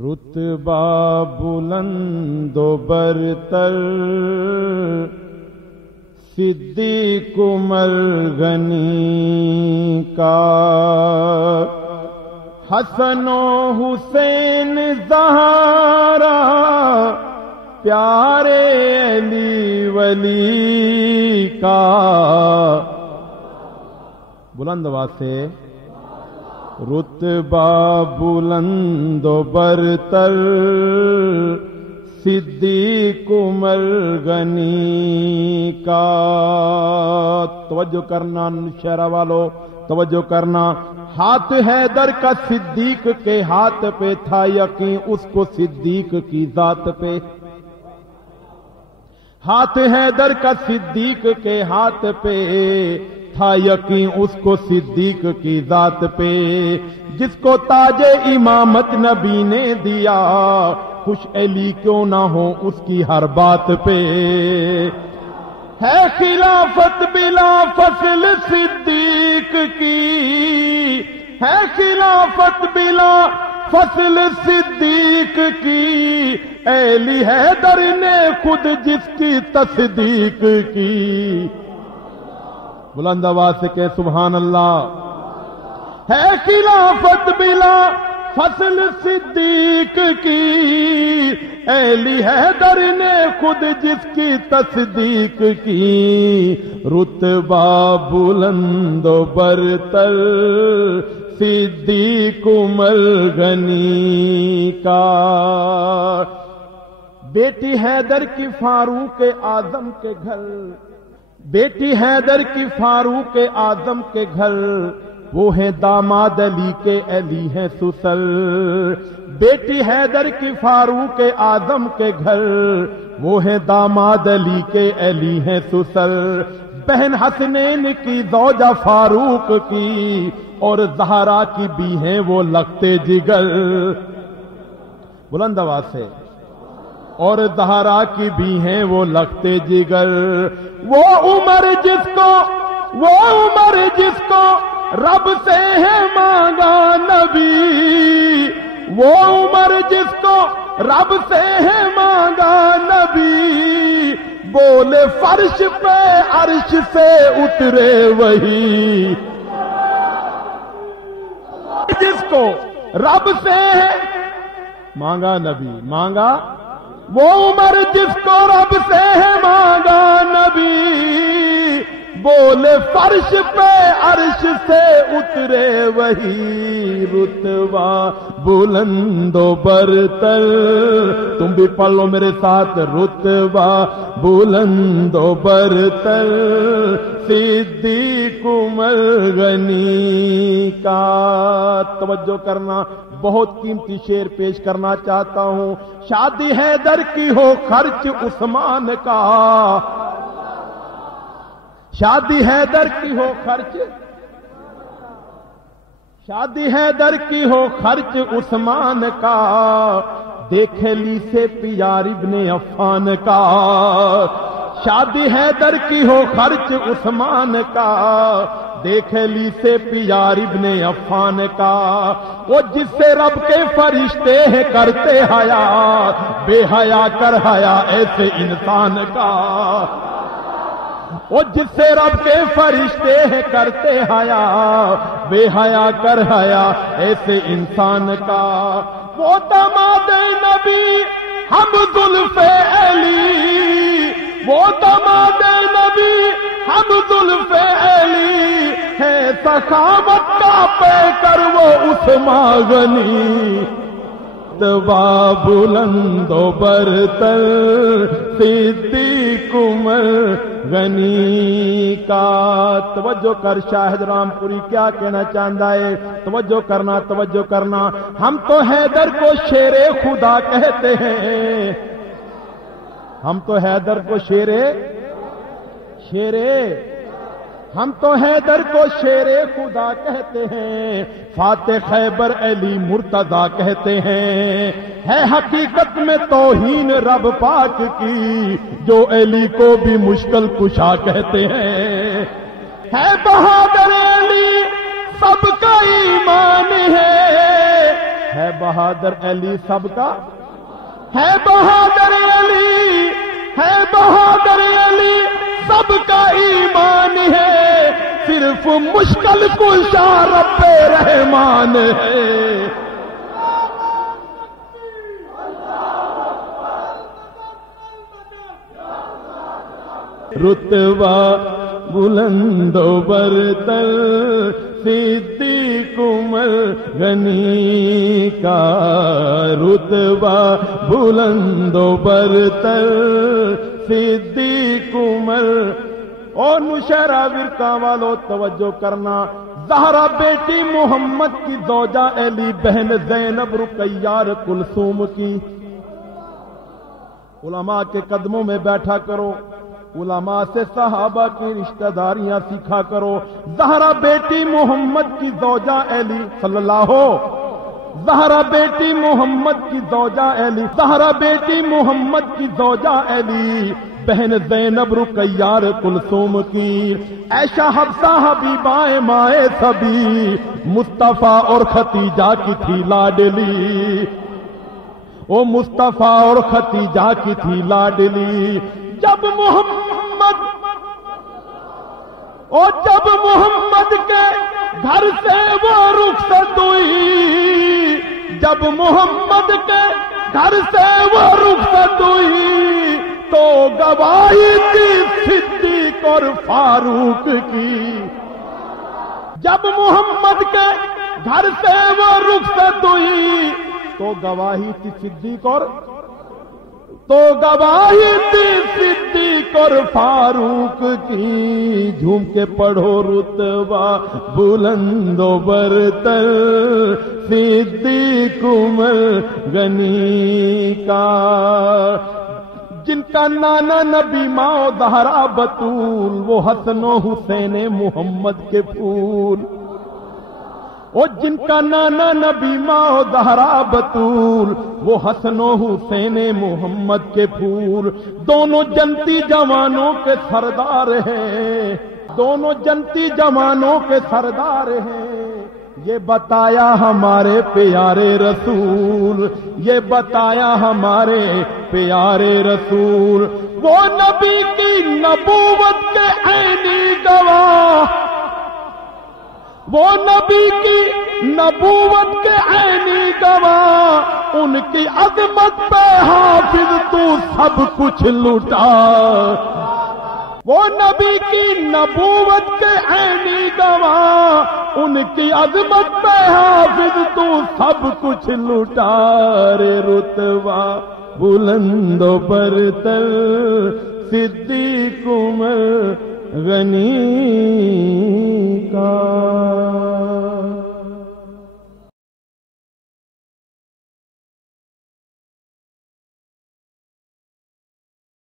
رتبہ بلند و برتر صدیق عمر غنی کا، حسن و حسین زہرا پیارے علی ولی کا۔ بلند آواز سے رتبہ بلند و برتر صدیق عمر غنی کا۔ توجہ کرنا شہرہ والو، توجہ کرنا۔ ہاتھ حیدر کا صدیق کے ہاتھ پہ تھا یقین، اس کو صدیق کی ذات پہ۔ ہاتھ حیدر کا صدیق کے ہاتھ پہ تھا یقین، اس کو صدیق کی ذات پہ۔ جس کو تاج امامت نبی نے دیا، خوش علی کیوں نہ ہو اس کی ہر بات پہ۔ ہے خلافت بلا فصل صدیق کی، ہے خلافت بلا فصل صدیق کی، علی حیدر نے خود جس کی تصدیق کی۔ بلند آواز سے کہ سبحان اللہ۔ ہے خلافت بلا فصل صدیق کی، علی حیدر نے خود جس کی تصدیق کی۔ رتبہ بلند و برتر صدیق عمر غنی کا۔ بیٹی حیدر کی فاروق اعظم کے گھر، بیٹی حیدر کی فاروق اعظم کے گھر، وہ ہیں داماد علی کے علی ہیں سسر۔ بیٹی حیدر کی فاروق اعظم کے گھر، وہ ہیں داماد علی کے علی ہیں سسر۔ بہن حسنین کی زوجہ فاروق کی، اور زہرا کی بھی ہیں وہ لگتے جگر۔ بلند آواز سے۔ اور زہرا کی بھی ہیں وہ لگتے جگر۔ وہ عمر جس کو رب سے ہے مانگا نبی، وہ عمر جس کو رب سے ہے مانگا نبی، بولے فرش پہ عرش سے اترے وہی۔ جس کو رب سے ہے مانگا نبی، مانگا وہ عمر جس کو رب سے ہے مانگا نبی، بولے فرش پہ عرش سے اترے وہی۔ رتبہ بلند و برتر، تم بھی پڑھ لو میرے ساتھ، رتبہ بلند و برتر صدیق عمر غنی کا۔ توجہ کرنا، بہت قیمتی شعر پیش کرنا چاہتا ہوں۔ شادی حیدر کی ہو خرچ عثمان کا، شادی حیدر کی ہو خرچ، شادی حیدر کی ہو خرچ عثمان کا، دیکھ لی سے پیار ابن عفان کا۔ شادی حیدر کی ہو خرچ عثمان کا، دیکھ لی سے پیار ابن عفان کا۔ وہ جس سے رب کے فرشتے ہیں کرتے حیا، بے حیا کر حیا ایسے انسان کا۔ وہ جس سے رب کے فرشتے ہیں کرتے حیا، بے حیا کر حیا ایسے انسان کا۔ وہ داماد نبی ہم زلف علی، وہ داماد نبی ہم زلف علی، ہے سخاوت کا پے کر وہ عثمان غنی۔ رتبہ بلند و برتر صدیق عمر غنی کا۔ توجہ کر، شاہد رام پوری کیا کہنا چاہتا ہے، توجہ کرنا، توجہ کرنا۔ ہم تو حیدر کو شیر خدا کہتے ہیں، ہم تو حیدر کو ہم تو حیدر کو شیر خدا کہتے ہیں، فاتح خیبر علی مرتضی کہتے ہیں۔ ہے حقیقت میں توہین رب پاک کی، جو علی کو بھی مشکل کشا کہتے ہیں۔ ہے بہادر علی سب کا ایمان ہے، ہے بہادر علی سب کا، ہے بہادر علی، ہے بہادر علی سب کا ایمان ہے، صرف مشکل کشا رب رحمان ہے۔ رتبہ بلند و برتر صدیق عمر غنی کا، رتبہ بلند و برتر صدیق عمر۔ اور نشہرہ ورقہ والو توجہ کرنا، زہرا بیٹی محمد کی زوجہ علی بہن زینب رقیہ کلثوم کی۔ علماء کے قدموں میں بیٹھا کرو، علماء سے صحابہ کی رشتہ داریاں سیکھا کرو۔ زہرا بیٹی محمد کی زوجہ علی صلی اللہ، زہرا بیٹی محمد کی زوجہ علی، زہرا بیٹی محمد کی زوجہ علی بہن زینب رقیہ کلثوم کی۔ عائشہ حفصہ حبیبہ مائے سبھی، مصطفیٰ اور ختیجہ کی تھی لاڈلی، او مصطفیٰ اور ختیجہ کی تھی لاڈلی۔ جب محمد کے گھر سے وہ رخصت ہوئی، جب محمد کے گھر سے وہ رخصت ہوئی، تو گواہی تھی صدیق اور فاروق کی۔ جب محمد کے گھر سے وہ رخصت ہوئی، تو گواہی تھی صدیق اور، تو گواہی تھی صدیق اور فاروق کی۔ جھوم کے پڑھو رتبہ بلند و برتر صدیق عمر غنی کا، جن کا نانا نبی ماں زہرا بطول، وہ حسن و حسین محمد کے پھول۔ اور جن کا نانا نبی ماں زہرا بطول، وہ حسن و حسین محمد کے پھول۔ دونوں جنتی جوانوں کے سردار ہیں، دونوں جنتی جوانوں کے سردار ہیں۔ یہ بتایا ہمارے پیارے رسول، یہ بتایا ہمارے پیارے رسول۔ وہ نبی کی نبوت کے عینی گواہ، وہ نبی کی نبوت کے عینی گواہ، ان کی عظمت پہ حافظ تو سب کچھ لٹا۔ وہ نبی کی نبوت کے عینی گواہ، ان کی عظمت پہ حافظ تو سب کچھ لٹا۔ رے رتبہ بلند و برتر صدیق عمر غنی